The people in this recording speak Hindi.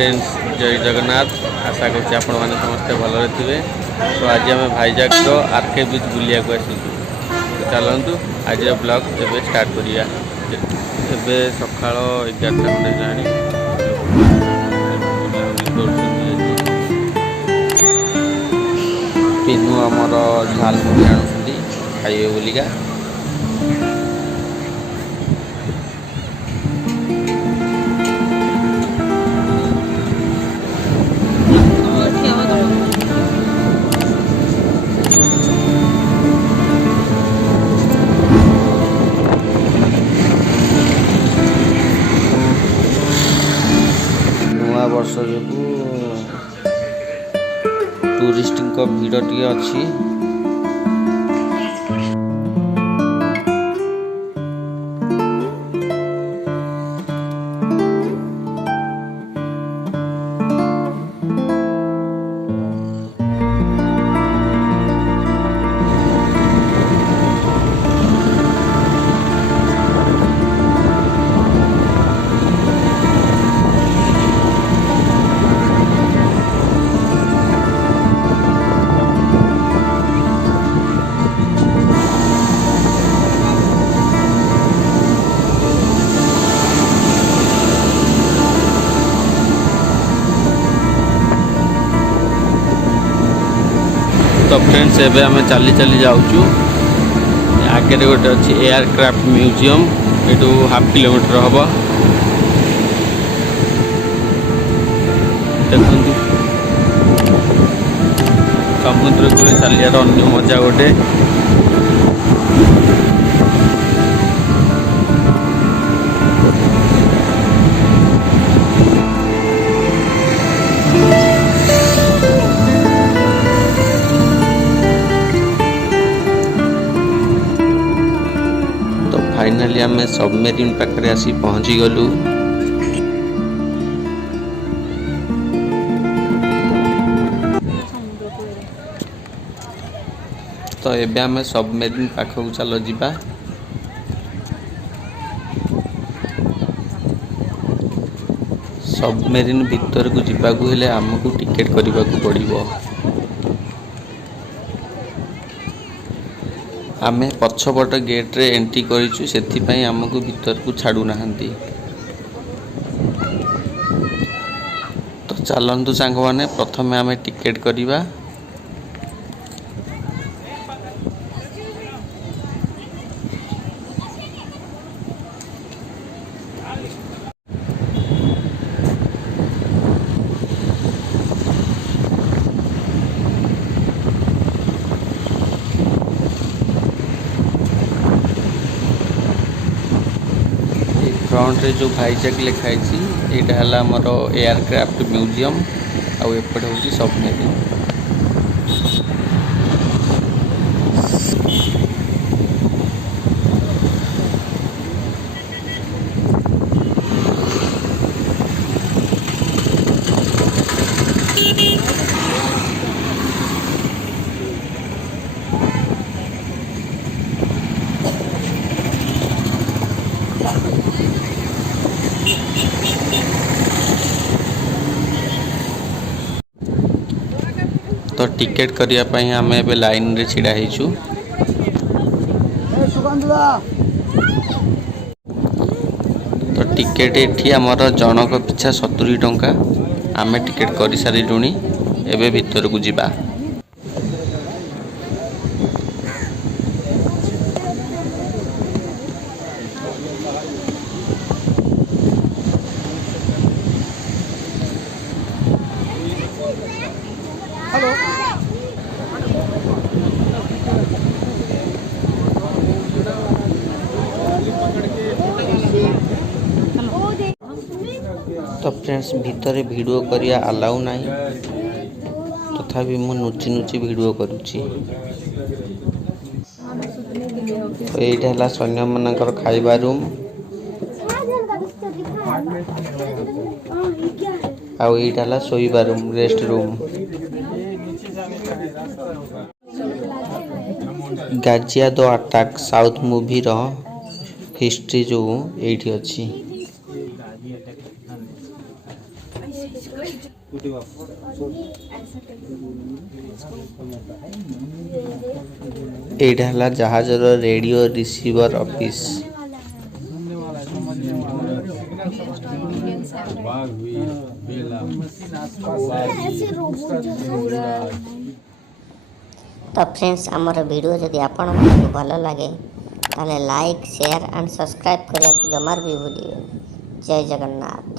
फ्रेंड्स जय जगन्नाथ। आशा कर आपण मैंने समस्ते भलरे थे। तो आज आम भाईजाग आरके बीच बुलिया को आसीचु। तो चलतु आज ब्लॉग एवं स्टार्ट करिया। एवं सका 11टा खंडे जानी पिनू आमर झालमुड़ी आणुंट खाइबे बोलिका। नूआ वर्ष जो टूरिस्ट भीड़ टी अच्छी। तो फ्रेंड्स एवं आम चली चली जाऊँ। आगे गोटे अच्छी एयरक्राफ्ट म्यूजियम ये 1/2 किलोमीटर हम देखु। समुद्र कूल चलियार अन्य मजा गोटे। फाइनाली आम सबमेरीन पाखे आसी पहुँची गलु। तो एबे आम सबमेरीन पाखक चलो जीवा। सबमेरीन भीतर को जीवा को हेले आमको टिकेट करने को पड़िबो। आमे पछपट गेट रे एंट्री करिछु, सेथिपाई आमको भीतर को छाड़ू नाहंती। तो चलंतु सांग माने प्रथमे आमे टिकेट करिबा। फ्रंट रे जो भाईजाग लिखाई यहाँ है आमर एयरक्राफ्ट म्यूजियम आउ एपटे हूँ सबमेरीन। तो टिकेट करिया पई आमे एबे लाइन रे छिड़ा हिचु। तो टिकेट एठी हमर जनक पिछा 70 टंका। आमे टिकेट करि सारी लुनी। एबे भीतर को जिबा। तो फ्रेंड्स भीतर वीडियो करिया अलाउ नहीं, तथापि मु नुची नुची वीडियो करुच्ची। तो यहाँ सैन्य मानकर खाइबा रूम आउ यहाँ शोइबा रूम रेस्ट रूम। गाजिया द अटैक साउथ मूवी रो हिस्ट्री जो एठी अछि। एटा हला जहाजर रेडियो रिसीवर ऑफिस। तो फ्रेंड्स आमर वीडियो जदि आपण भल लगे ताले लाइक शेयर एंड सब्सक्राइब करने को जमार भी भूलिए। जय जगन्नाथ।